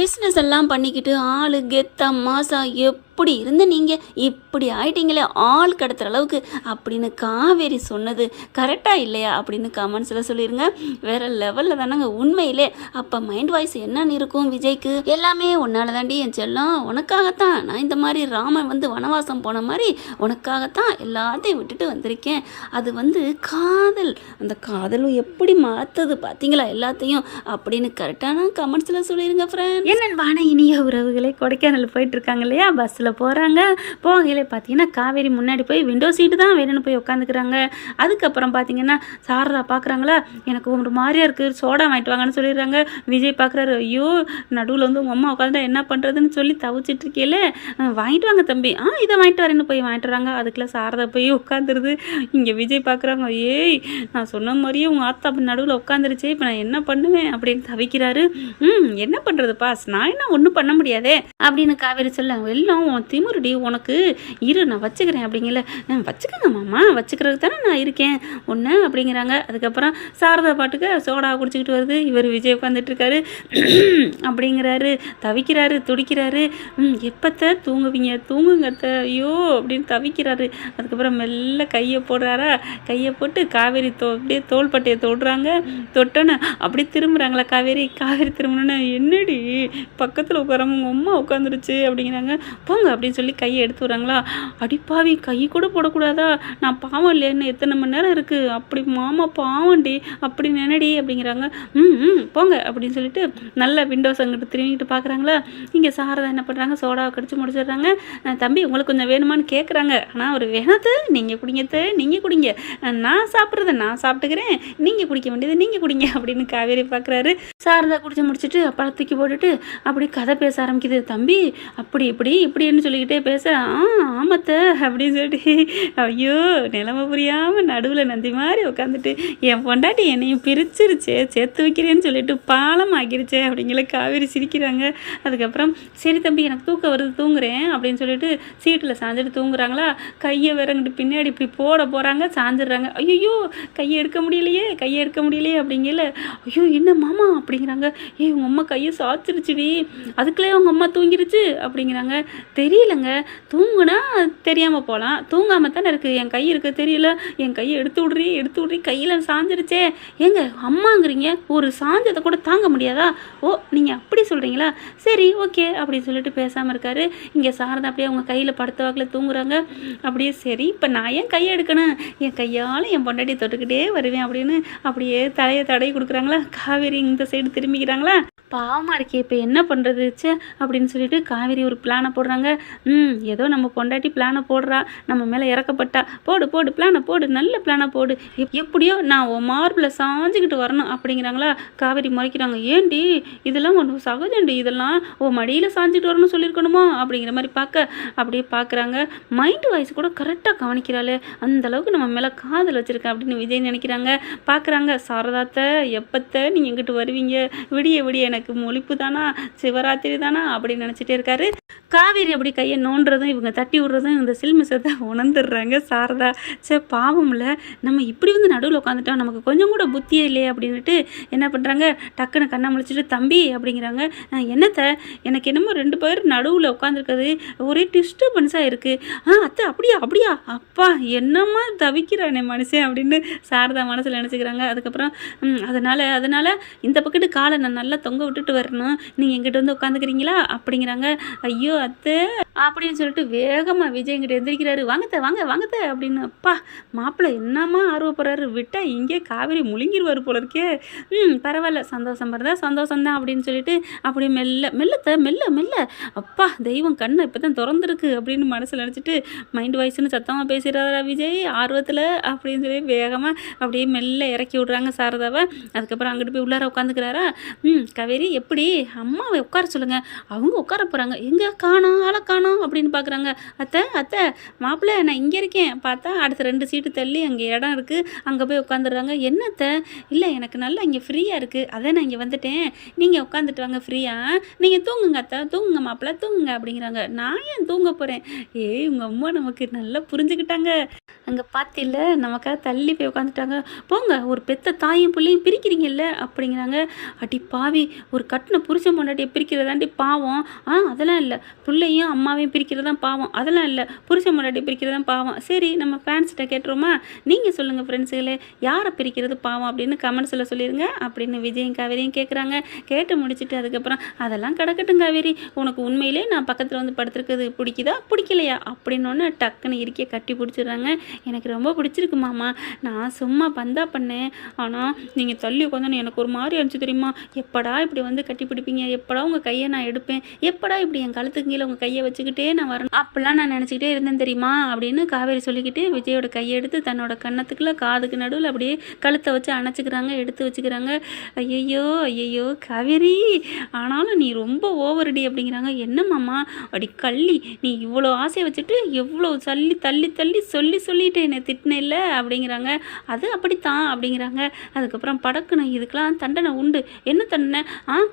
Business எல்லாம் பண்ணிக்கிட்டு ஆளு கெத்தா மாசா எப்படி இருந்த நீங்கள் இப்படி ஆயிட்டீங்களே ஆள் கடத்துற அளவுக்கு அப்படின்னு காவேரி சொன்னது கரெக்டாக இல்லையா அப்படின்னு கமெண்ட்ஸில் சொல்லிடுங்க. வேற லெவலில் தானங்க உண்மையிலே. அப்போ மைண்ட் வாய்ஸ் என்னன்னு இருக்கும் விஜய்க்கு? எல்லாமே உன்னால தாண்டி என் செல்லம், உனக்காகத்தான் நான் இந்த மாதிரி ராமன் வனவாசம் போன மாதிரி உனக்காகத்தான் எல்லாத்தையும் விட்டுட்டு வந்திருக்கேன். அது காதல், அந்த காதலும் எப்படி மாற்றுது பார்த்தீங்களா எல்லாத்தையும் அப்படின்னு கரெக்டான கமெண்ட்ஸில் சொல்லிடுங்க ஃப்ரெண்ட். என்னென்ன இனிய உறவுகளை கொடைக்கானல் போயிட்டு இருக்காங்க இல்லையா, பஸ்ஸில் போகிறாங்க. போகையிலே பார்த்தீங்கன்னா காவேரி முன்னாடி போய் விண்டோ சீட்டு தான் வேணும்னு போய் உட்காந்துக்கிறாங்க. அதுக்கப்புறம் பார்த்தீங்கன்னா சாரதா பார்க்குறாங்களா, எனக்கு ஒரு மாதிரியா இருக்குது, சோடா வாங்கிட்டு வாங்கன்னு சொல்லிடுறாங்க. விஜய் பார்க்குறாரு, ஐயோ நடுவில் உங்கள் அம்மா உட்காந்துட்டா என்ன பண்ணுறதுன்னு சொல்லி தவிச்சிட்டு இருக்கேல, வாங்கிட்டு வாங்க தம்பி, இதை வாங்கிட்டு வரேன்னு போய் வாங்கிட்டு வராங்க. அதுக்குள்ளே சாரதா போய் உட்காந்துருது. இங்கே விஜய் பார்க்குறாங்க, ஏய் நான் சொன்ன மாதிரியே உங்கள் ஆத்தா நடுவில் உட்காந்துருச்சே, இப்போ நான் என்ன பண்ணுவேன் அப்படின்னு தவிக்கிறாரு. என்ன பண்ணுறதுப்பா, நான் என்ன ஒன்றும் பண்ண முடியாதே அப்படின்னு காவேரி சொல்ல, எல்லாம் உன் திமுருடி, உனக்கு இரு நான் வச்சுக்கிறேன் அப்படிங்கல. வச்சுக்கோங்க மாமா, வச்சுக்கிறதுக்கு தானே நான் இருக்கேன் ஒன்று அப்படிங்கிறாங்க. அதுக்கப்புறம் சாரதா பாட்டுக்கு சோடா குடிச்சிக்கிட்டு வருது. இவர் விஜய் உட்காந்துட்டு இருக்காரு அப்படிங்கிறாரு, தவிக்கிறாரு, துடிக்கிறாரு. எப்பத்த தூங்குவீங்க, தூங்குங்கத்த, ஐயோ அப்படின்னு தவிக்கிறாரு. அதுக்கப்புறம் மெல்ல கையை போடுறாரா, கையை போட்டு காவேரி அப்படியே தோள்பட்டையை தொடுறாங்க. தொட்டோன்னு அப்படி திரும்புகிறாங்களா காவேரி. காவேரி திரும்பணுன்னு, என்னடி பக்கத்தில் உட்காரவங்க உங்கள் அம்மா உட்காந்துருச்சு அப்படிங்கிறாங்க. போங்க அப்படின்னு சொல்லி கையை எடுத்து விட்றாங்களா. அடிப்பாவி, கை கூட போடக்கூடாதா, நான் பாவம் இல்லைன்னு எத்தனை மணி நேரம் இருக்குது, அப்படி மாமா பாவண்டி அப்படி நினைடி அப்படிங்கிறாங்க. போங்க அப்படின்னு சொல்லிட்டு நல்ல விண்டோஸ் அங்கிட்டு திரும்பிக்கிட்டு பார்க்குறாங்களா. இங்கே சாரதா என்ன பண்ணுறாங்க, சோடாவை கடிச்சு முடிச்சிடுறாங்க. தம்பி உங்களுக்கு கொஞ்சம் வேணுமான்னு கேட்குறாங்க. ஆனால் ஒரு வேணாத்து நீங்கள் குடிங்கத்து, நீங்கள் குடிங்க, நான் சாப்பிட்றத நான் சாப்பிட்டுக்கிறேன், நீங்கள் குடிக்க வேண்டியது நீங்கள் குடிங்க அப்படின்னு காவேரி பார்க்குறாரு. சாரதா குடிச்சு முடிச்சுட்டு அப்புறம் தூக்கி போட்டுட்டு அப்படி கதை பேச ஆரம்பிக்குது. தம்பி அப்படி இப்படின்னு சொல்லிக்கிட்டே பேச, ஆமத்த அப்படின்னு சொல்லிட்டு, ஐயோ நிலைமை புரியாமல் நடுவில் நந்தி மாதிரி உட்காந்துட்டு என் பொண்டாட்டி என்னையும் பிரிச்சிருச்சே, சேர்த்து வைக்கிறேன்னு சொல்லிட்டு பாலம் ஆக்கிருச்சே அப்படிங்கிற காவேரி சிரிக்கிறாங்க. அதுக்கப்புறம் சரி தம்பி எனக்கு தூக்கம் வருது தூங்குறேன் அப்படின்னு சொல்லிட்டு சீட்டில் சாஞ்சிட்டு தூங்குறாங்களா. கையை விறங்கிட்டு பின்னாடி இப்படி போட போகிறாங்க, சாஞ்சிடுறாங்க. ஐயோ கையை எடுக்க முடியலையே அப்படிங்கல. ஐயோ என்ன மாமா அப்படிங்கிறாங்க. ஏய் உங்கள் அம்மா கையை சாச்சிருச்சுடி, அதுக்குள்ளே உங்கள் அம்மா தூங்கிருச்சு அப்படிங்கிறாங்க. தெரியலங்க, தூங்குனா தெரியாமல் போகலாம், தூங்காமல் தானே இருக்குது, என் கை இருக்குது தெரியல, என் கையை எடுத்து விட்றி கையில் சாஞ்சிருச்சே. ஏங்க அம்மாங்கிறீங்க, ஒரு சாஞ்சதை கூட தாங்க முடியாதா? ஓ நீங்கள் அப்படி சொல்கிறீங்களா, சரி ஓகே அப்படின்னு சொல்லிட்டு பேசாமல் இருக்காரு. இங்கே சாரதா அப்படியே அவங்க கையில் படுத்த வாக்கில் தூங்குறாங்க. அப்படியே சரி இப்போ நான் ஏன் கையை எடுக்கணும், என் கையால் என் பொண்டாட்டி தொட்டுக்கிட்டே வருவேன் அப்படின்னு அப்படியே தலையை தடவி கொடுக்குறாங்களா. காவேரி இந்த சைடு திரும்பிக்கிறாங்களா. பாவமாக இருக்கே, இப்போ என்ன பண்ணுறது ச்சே அப்படின்னு சொல்லிட்டு காவேரி ஒரு பிளானை போடுறாங்க. ஏதோ நம்ம பொண்டாட்டி பிளானை போடுறா, நம்ம மேலே இறக்கப்பட்டா, போடு பிளானை போடு, நல்ல பிளானை போடு, எப்படியோ நான் உன் மார்பில் சாஞ்சிக்கிட்டு வரணும் அப்படிங்கிறாங்களா. காவேரி முறைக்கிறாங்க. ஏண்டி இதெல்லாம் ஒன்று சகஜண்டி, இதெல்லாம் மடியில் சாஞ்சிட்டு வரணும்னு சொல்லியிருக்கணுமா அப்படிங்கிற மாதிரி அப்படியே பார்க்குறாங்க. மைண்டு வாய்ஸ் கூட கரெக்டாக கவனிக்கிறாளே, அந்தளவுக்கு நம்ம மேலே காதல் வச்சுருக்கேன் அப்படின்னு விஜய் நினைக்கிறாங்க. பார்க்குறாங்க. சாரதாத்தை எப்பத்த நீங்கள் எங்கிட்டு வருவீங்க, விடிய எனக்கு மொழிப்பு தானா, சிவராத்திரி தானா அப்படின்னு நினச்சிட்டே இருக்காரு. காவேரி அப்படி கையை நோண்டுறதும் இவங்க தட்டி விடுறதும் இந்த சில்மிசத்தை உணர்ந்துடுறாங்க சாரதா. பாவம்ல நம்ம இப்படி நடுவில் உட்காந்துட்டோம், நமக்கு கொஞ்சம் கூட புத்தியே இல்லையே அப்படின்ட்டு என்ன பண்ணுறாங்க, டக்குன்னு கண்ணை முழிச்சிட்டு தம்பி அப்படிங்கிறாங்க. என்னத்தை, எனக்கு என்னமோ 2 பேர் நடுவில் உட்காந்துருக்கிறது ஒரே டிஸ்டர்பன்ஸாக இருக்குது. அத்தை அப்படியா அப்பா என்னம்மா தவிக்கிறானே மனுஷன் அப்படின்னு சாரதா மனசில் நினச்சிக்கிறாங்க. அதுக்கப்புறம் அதனால் இந்த பக்கத்து காலை நான் நல்லா தொங்க விட்டுட்டு வரணும், நீங்கள் எங்கிட்ட உட்காந்துக்கிறீங்களா அப்படிங்கிறாங்க. ஐயோ அத்தை அப்படின்னு சொல்லிட்டு வேகமாக விஜய் எங்கிட்ட எந்திரிக்கிறாரு. வாங்கத்த அப்படின்னு. அப்பா மாப்பிள்ளை என்னம்மா ஆர்வப்படுறாரு, விட்டா இங்கே காவேரி முழுங்கிடுவார் போல இருக்கே. பரவாயில்ல, சந்தோஷம் வருதா சந்தோஷம்தான் அப்படின்னு சொல்லிட்டு அப்படியே மெல்ல அப்பா தெய்வம் கண்ணை இப்போ தான் திறந்துருக்கு அப்படின்னு மனசில் நினச்சிட்டு மைண்ட் வாய்ஸ்னு சத்தமாக பேசுகிறாரா விஜய் ஆர்வத்தில் அப்படின்னு சொல்லி வேகமாக அப்படியே மெல்ல இறக்கி விட்றாங்க சாரதாவை. அதுக்கப்புறம் அங்கிட்டு போய் உள்ளார உட்காந்துக்கிறாரா. காவேரி எப்படி அம்மாவை உட்கார சொல்லுங்கள், அவங்க உட்கார போகிறாங்க. எங்கே ஆளை காணோம் அப்படின்னு பார்க்குறாங்க. அத்தை மாப்பிள்ளை நான் இங்கே இருக்கேன். பார்த்தா அடுத்த 2 சீட்டு தள்ளி அங்கே இடம் இருக்குது, அங்கே போய் உட்காந்துடுறாங்க. என்ன அத்தை? இல்லை எனக்கு நல்லா இங்கே ஃப்ரீயாக இருக்குது, அதான் நான் இங்கே வந்துட்டேன், நீங்கள் உட்காந்துட்டு வாங்க ஃப்ரீயாக, நீங்கள் தூங்குங்க அத்தை, தூங்குங்க மாப்பிள்ளை தூங்குங்க அப்படிங்கிறாங்க. நான் ஏன் தூங்க போகிறேன்? ஏய் உங்கள் அம்மா நமக்கு நல்லா புரிஞ்சுக்கிட்டாங்க. அங்கே பார்த்தில்ல நமக்காக தள்ளி போய் உட்காந்துட்டாங்க. போங்க ஒரு பெத்த தாயும் பிள்ளையும் பிரிக்கிறீங்கல்ல அப்படிங்கிறாங்க. அடி பாவி, ஒரு கட்டின புருஷன் பொண்டாட்டியை பிரிக்கிறதாண்டி பாவம். அதெல்லாம் இல்லை, பிள்ளையும் அம்மாவையும் பிரிக்கிறதான் பாவம். அதெல்லாம் இல்லை, புருஷன் பொண்டாட்டியை பிரிக்கிறதான் பாவம். சரி நம்ம ஃபேன்ஸ்கிட்ட கேட்டுருமா, நீங்கள் சொல்லுங்கள் ஃப்ரெண்ட்ஸுகளே, யாரை பிரிக்கிறது பாவம் அப்படின்னு கமெண்ட்ஸில் சொல்லிடுங்க அப்படின்னு விஜயும் காவேரியும் கேட்குறாங்க. கேட்டு முடிச்சுட்டு அதுக்கப்புறம் அதெல்லாம் கிடக்கட்டும் காவேரி, உனக்கு உண்மையிலே நான் பக்கத்தில் வந்து படுத்துருக்குது பிடிக்குதா பிடிக்கலையா அப்படின்னு டக்குன்னு இருக்கிய கட்டி பிடிச்சிடுறாங்க. எனக்கு ரொம்ப பிடிச்சிருக்கு மாமா, நான் சும்மா பந்தா பண்ணேன், ஆனால் நீங்கள் தள்ளி உட்காந்து எனக்கு ஒரு மாதிரி இருந்துச்சு தெரியுமா, எப்படா இப்படி வந்து கட்டி பிடிப்பீங்க, எப்படா உங்கள் கையை நான் எடுப்பேன், எப்படா இப்படி என் கழுத்துக்கு கீழே உங்கள் கையை வச்சுக்கிட்டே நான் வரணும், அப்படிலாம் நான் நினச்சிக்கிட்டே இருந்தேன் தெரியுமா அப்படின்னு காவேரி சொல்லிக்கிட்டு விஜயோட கையை எடுத்து தன்னோட கன்னத்துக்குள்ள காதுக்கு நடுவில் அப்படியே கழுத்தை வச்சு அணைச்சிக்கிறாங்க, எடுத்து வச்சுக்கிறாங்க. ஐயையோ காவேரி, ஆனாலும் நீ ரொம்ப ஓவரடி அப்படிங்கிறாங்க. என்ன மாமா அடி கள்ளி, நீ இவ்வளோ ஆசையை வச்சுட்டு எவ்வளோ தள்ளி தள்ளி தள்ளி சொல்லிட்டு என்னை திட்டினில்ல அப்படிங்கிறாங்க. அது அப்படித்தான் அப்படிங்கிறாங்க. அதுக்கப்புறம் படக்குன்னு இதுக்கெலாம் தண்டனை உண்டு. என்ன தண்டனை?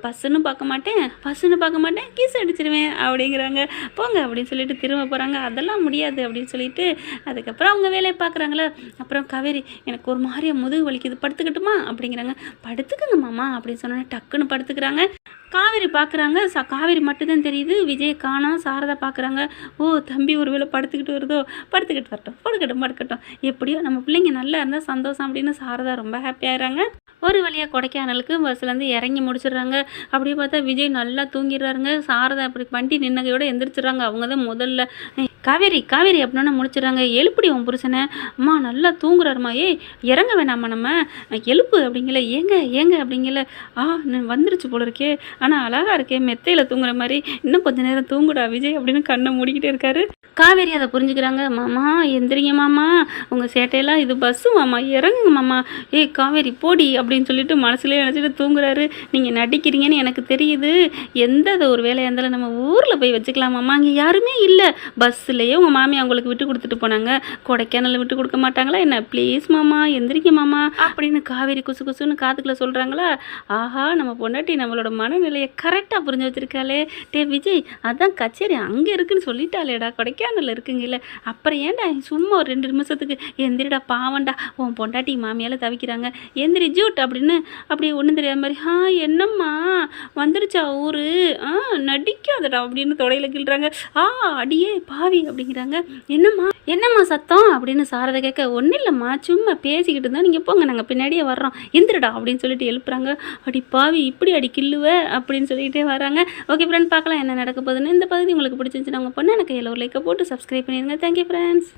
பஸ்ஸுன்னு பார்க்க மாட்டேன் கீஸ் அடிச்சிருவேன் அப்படிங்கிறாங்க. போங்க அப்படின்னு சொல்லிட்டு திரும்ப போகிறாங்க. அதெல்லாம் முடியாது அப்படின்னு சொல்லிட்டு அதுக்கப்புறம் அவங்க வேலையை பார்க்குறாங்களே. அப்புறம் காவேரி எனக்கு ஒரு மாதிரியா முதுகு வலிக்குது, படுத்துக்கிட்டுமா அப்படிங்கிறாங்க. படுத்துக்குங்க மாமா அப்படின்னு சொன்னோன்னே டக்குன்னு படுத்துக்கிறாங்க. காவேரி பார்க்குறாங்க. காவேரி மட்டும்தான் தெரியுது, விஜய் காணோம். சாரதா பார்க்குறாங்க. ஓ தம்பி ஒரு வேளை படுத்துக்கிட்டு வருதோ, படுத்துக்கிட்டு வரட்டும், படுக்கட்டும், எப்படியோ நம்ம பிள்ளைங்க நல்லா இருந்தால் சந்தோஷம் அப்படின்னு சாரதா ரொம்ப ஹாப்பியாகிறாங்க. ஒரு வழியாக கொடைக்கானலுக்கு பஸ்லேருந்து இறங்கி முடிச்சிடுறாங்க. அப்படியே பார்த்தா விஜய் நல்லா தூங்கிடுறாருங்க. சாரதா அப்படி வண்டி நின்னகையோட எந்திரிச்சிடுறாங்க. அவங்க தான் முதல்ல காவேரி அப்படின்னு முடிச்சிடுறாங்க. எழுப்புடி உன் புருஷனை, அம்மா நல்லா தூங்குறாருமா, இறங்க வேணாம்மா நம்ம, எழுப்பு அப்படிங்கல. ஏங்க அப்படிங்கல. வந்துருச்சு போல இருக்கே, ஆனால் அழகா இருக்கே, மெத்தையில் தூங்குற மாதிரி, இன்னும் கொஞ்சம் நேரம் தூங்குடா விஜய் அப்படின்னு கண்ணை மூடிக்கிட்டே இருக்காரு. காவேரி அதை புரிஞ்சுக்கிறாங்க. மாமா எந்திரிங்க மாமா, உங்கள் சேட்டையெல்லாம் இது பஸ்ஸு மாமா, இறங்குங்க மாமா. காவேரி போடி அப்படின்னு சொல்லிட்டு மனசுலேயே நினச்சிட்டு தூங்குறாரு. நீங்கள் நடிக்கிறீங்கன்னு எனக்கு தெரியுது, எந்த ஒரு வேலையாக இருந்தாலும் நம்ம ஊரில் போய் வச்சுக்கலாமாம்மா, அங்கே யாருமே இல்லை, பஸ்ஸுலேயே உங்கள் மாமி அவங்களுக்கு விட்டு கொடுத்துட்டு போனாங்க, கொடைக்கானலில் விட்டு கொடுக்க மாட்டாங்களா என்ன, ப்ளீஸ் மாமா எந்திரிக்க மாமா அப்படின்னு காவேரி குசுன்னு காதுக்குள்ளே சொல்கிறாங்களா. ஆஹா, நம்ம பொண்டாட்டி நம்மளோட மனநிலையை கரெக்டாக புரிஞ்சு வச்சுருக்காளே. விஜய் அதான் கச்சேரி அங்கே இருக்குன்னு சொல்லிட்டாளேடா, கொடைக்கானலில் இருக்குங்கல்ல, அப்புறம் ஏன்டா சும்மா ஒரு 2 நிமிஷத்துக்கு எந்திரிடா, பாவண்டா உன் பொண்டாட்டி மாமியால் தவிக்கிறாங்க, எந்திரி ஜூட் அப்படின்னு அப்படியே ஒன்றும் தெரியாத மாதிரி. என்னம்மா வந்துருச்சா ஊரு, நடிக்காதடா அப்படின்னு தொடையில் கிள்றாங்க. அடியே பாவி அப்படிங்கிறாங்க. என்னம்மா சத்தம் அப்படின்னு சாரதை கேட்க, ஒன்றும் இல்லைம்மா சும்மா பேசிக்கிட்டு இருந்தால், நீங்கள் போங்க நாங்கள் பின்னாடியே வர்றோம், எந்திரடா அப்படின்னு சொல்லிட்டு எழுப்புறாங்க. அடி பாவி இப்படி அடி கில்லுவ அப்படின்னு சொல்லிகிட்டே வராங்க. ஓகே ஃப்ரெண்ட், பார்க்கலாம் என்ன நடக்க போகுதுன்னு. இந்த பகுதி உங்களுக்கு பிடிச்சிருந்துச்சுன்னா உங்கள் பொண்ணு எனக்கு ஒரு லைக்கை போட்டு சப்ஸ்கிரைப் பண்ணிடுங்க. Thank you friends.